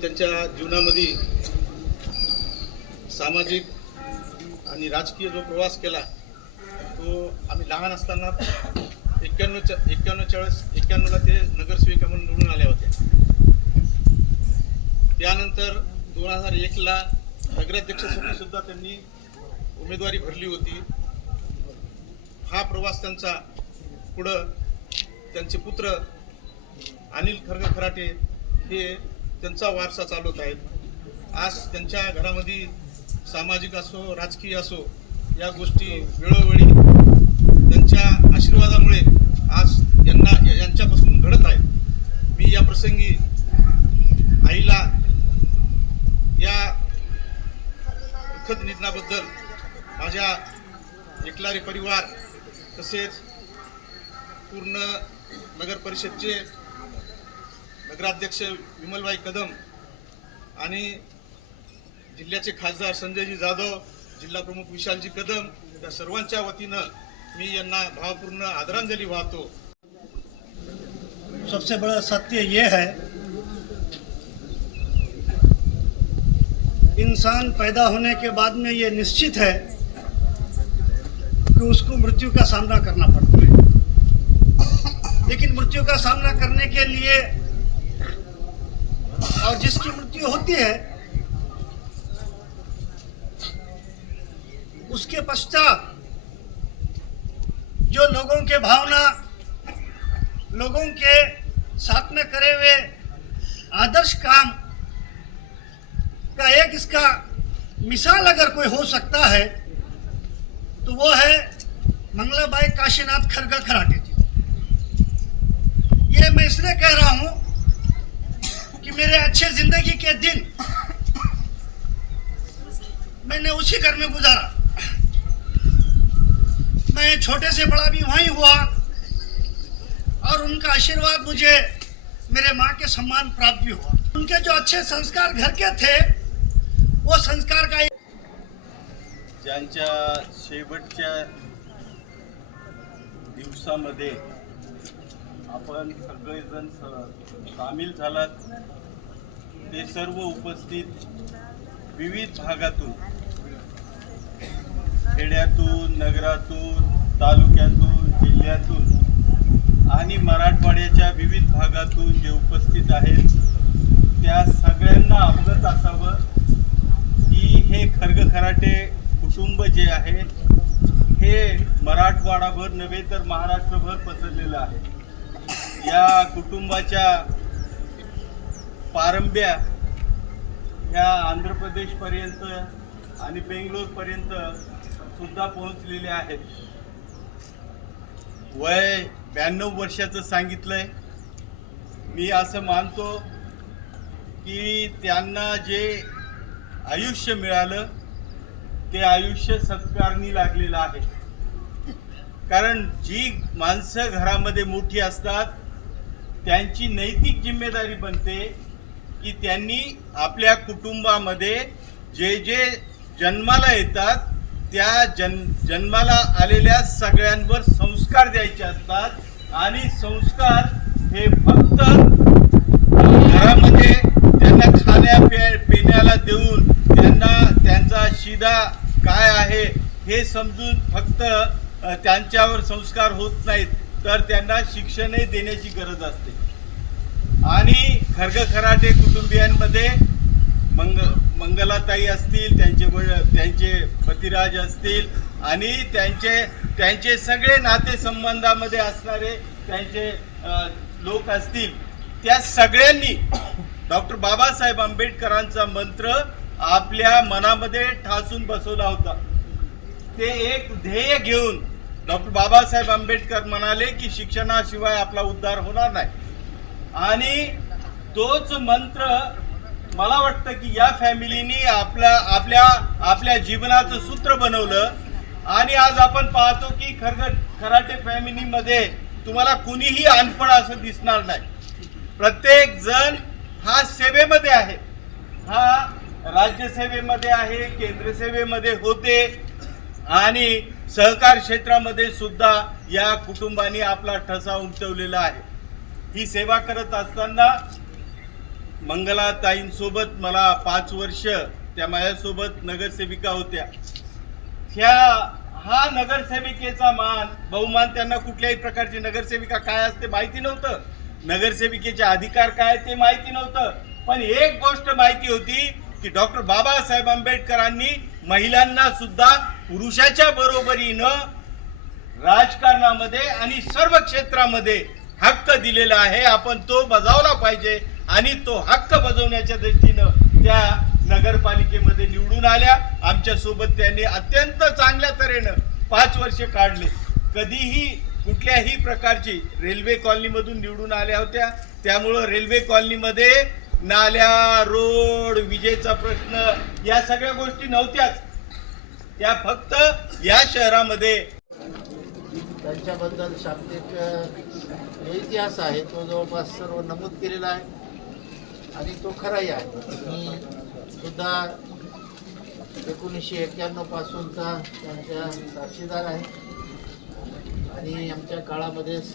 त्यांच्या जीवनामध्ये सामाजिक आणि राजकीय जो प्रवास केला तो आम्ही लहान असताना 91ला ते नगरसेविका म्हणून निवडून आल्या होत्या. त्यानंतर 2001ला नगराध्यक्षासाठी सुद्धा त्यांनी उमेदवारी भरली होती. हा प्रवास त्यांचा पुढं त्यांचे पुत्र अनिल खरगे खराटे हे त्यांचा वारसा चालवत आहेत. आज त्यांच्या घरामध्ये सामाजिक असो राजकीय असो या गोष्टी वेळोवेळी त्यांच्या आशीर्वादामुळे आज यांच्यापासून घडत आहेत. मी या प्रसंगी आईला या दुःखद निधनाबद्दल माझ्या एकलारी परिवार तसेच पूर्ण नगर परिषदचे नगराध्यक्ष विमलबाई कदम आणि जिल्ह्याचे खासदार संजयजी जाधव, जिल्हा प्रमुख विशालजी कदम या सर्वांच्या वतीनं मी यांना भावपूर्ण आदरांजली वाहतो. सबसे बड़ा सत्य ये है, इंसान पैदा होने के बाद में ये निश्चित है कि उसको मृत्यु का सामना करना पड़ता है. लेकिन मृत्यु का सामना करने के लिए और जिसकी मृत्यु होती है उसके पश्चात जो लोगों के भावना, लोगों के साथ में करे हुए आदर्श काम का एक इसका मिसाल अगर कोई हो सकता है तो वो है मंगलाबाई काशीनाथ खरगे खराटे जी. ये मैं इसलिए कह रहा हूं कि मेरे अच्छे जिंदगी के दिन मैंने उसी घर में गुजारा. मैं छोटे से बड़ा भी वहीं हुआ और उनका आशीर्वाद मुझे मेरे माँ के सम्मान प्राप्त भी हुआ. उनके जो अच्छे संस्कार घर के थे वो संस्कार का ज्यांच्या शेवटच्या दिवसामध्ये आपण सगळेजण सामील झालात. ते सर्व उपस्थित विविध भागातून, खेड्यातून, नगरातून, तालुक्यातून, जिल्ह्यातून आणि मराठवाड्याच्या विविध भागातून जे उपस्थित आहेत त्या सगळ्यांना अवगत असावं की हे खरगे खराटे कुटुंब जे आहे हे मराठवाडाभर नव्हे तर महाराष्ट्रभर पसरलेलं आहे. या कुटुंबाच्या पारंब्या ह्या आंध्र प्रदेशपर्यंत आणि बेंगलोरपर्यंत सुद्धा पोहोचलेले आहेत. वय 92 वर्षाचं सांगितलंय. मी असं मानतो की त्यांना जे आयुष्य मिळालं ते आयुष्य सत्कारणी लागलेलं आहे. कारण जी माणसं घरामध्ये मोठी असतात त्यांची नैतिक जिम्मेदारी बनते की त्यांनी आपल्या कुटुंबामध्ये जे जे जन्माला येतात त्या जन्माला आलेल्या सगळ्यांवर संस्कार द्यायचे असतात आणि संस्कार हे फक्त घरामध्ये त्यांना खाण्या पिण्याला देऊन त्यांचा शिदा काय आहे हे समजून फक्त त्यांच्यावर संस्कार होत नाहीत तर त्यांना शिक्षणही देण्याची गरज असते. आणि खरगे खराटे कुटुंबियांमध्ये मंगलाताई असतील, त्यांचे पतिराज असतील आणि त्यांचे सगळे नातेसंबंधामध्ये असणारे त्यांचे लोक असतील, त्या सगळ्यांनी डॉक्टर बाबासाहेब आंबेडकरांचा मंत्र आपल्या मनामध्ये ठासून बसवला होता. ते एक ध्येय घेऊन डॉक्टर बाबासाहेब आंबेडकर म्हणाले की शिक्षणाशिवाय आपला उद्धार होणार नाही. आणि तोच मंत्र मला वाटतं की या फॅमिलीनी आपल्या जीवनाचं सूत्र बनवलं. आणि आज आपण पाहतो की खराटे फॅमिलीमध्ये तुम्हाला कुणीही अनपण असं दिसणार नाही. प्रत्येक जण हा सेवेमध्ये आहे, हा राज्यसेवेमध्ये आहे, केंद्र सेवेमध्ये होते आणि सहकार क्षेत्रामध्ये सुद्धा या कुटुंबाने आपला ठसा उमटवलेला आहे. ही सेवा करत असताना मंगलाताईंसोबत मला 5 वर्ष त्या माझ्यासोबत नगरसेविका होत्या. हा नगरसेविकेचा बहुमान त्यांना कुठल्याही प्रकारची नगरसेविका काय असते माहिती नव्हतं. नगरसेविकेचे अधिकार काय ते माहिती नव्हतं. पण एक गोष्ट माहिती होती की डॉक्टर बाबासाहेब आंबेडकरांनी महिलांना सुद्धा पुरुषाच्या बरोबरीनं राजकारणामध्ये आणि सर्व क्षेत्रामध्ये हक्क दिलेला आहे. आपण तो बजावला पाहिजे आणि तो हक्क बजावण्याच्या दृष्टीनं त्या नगरपालिकेमध्ये निवडून आल्या. आमच्या सोबत त्यांनी अत्यंत चांगल्या तऱ्हेनं 5 वर्ष काढले. कधीही कुठल्याही प्रकारची रेल्वे कॉलनीमधून निवडून आल्या होत्या. त्यामुळं रेल्वे कॉलनीमध्ये नाल्या, रोड, विजेचा प्रश्न या सगळ्या गोष्टी नव्हत्याच. त्या फक्त या शहरामध्ये त्यांच्याबद्दल शाब्दिक इतिहास आहे तो जवळपास सर्व नमूद केलेला आहे आणि तो खराही आहे. मी सुद्धा 1991 पासूनचा त्यांच्या साक्षीदार आहे आणि आमच्या काळामध्येच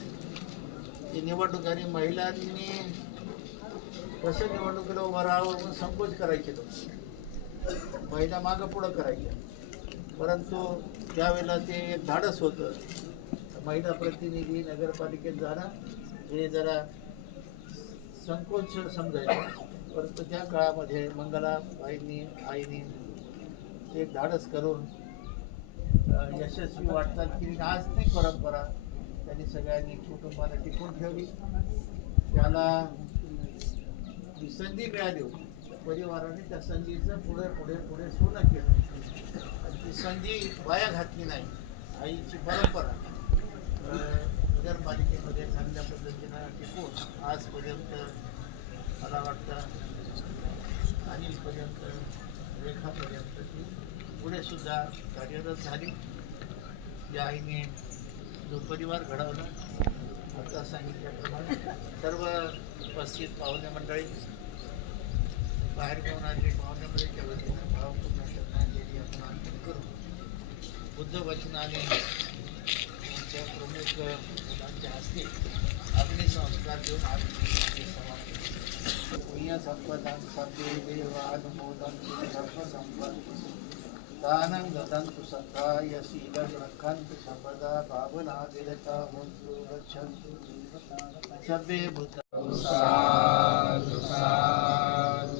ही निवडणूक आणि महिलांनी कसं निवडणुकीला उभं राहावं म्हणून संकोच करायचे लोक, महिला मागं पुढं करायच्या. परंतु त्यावेळेला ते एक धाडस होतं. महिला प्रतिनिधी नगरपालिकेत जाणं हे जरा संकोच समजायचं. परंतु त्या काळामध्ये मंगलाबाईंनी आईनी एक धाडस करून यशस्वी वाटतात की आज ती परंपरा त्यांनी सगळ्यांनी कुटुंबाला टिकून ठेवली. त्याला जी संधी मिळाली होती परिवाराने त्या संधीचं पुढे सोनं केलं आणि ती संधी वाया घातली नाही. आईची परंपरा नगरपालिकेमध्ये चांगल्या पद्धतीनं टिकून आजपर्यंत मला वाटतं अनिलपर्यंत रेखापर्यंत ती पुढे सुद्धा कार्यरत झाली. या आईने जो परिवार घडवला आता सांगितल्याप्रमाणे सर्व उपस्थित पाहुणे मंडळी, बाहेर घेऊन आलेले पाहुणे मंडळीच्या वतीनं भावपूर्ण श्रद्धांजली आपण अर्पण करू. बुद्ध वचनाने आमच्या प्रमुख मुलांच्या हस्ते अग्निसंस्कार देऊन आज पुण्य संपदां सर्वे देवानुमोदन्तु सर्वसंपत्ति दानं ददन्तु सखाय शीलं रक्षन्तु सर्वदा भावना विरता होन्तु गच्छन्तु सर्वे बुद्ध साधु साधु.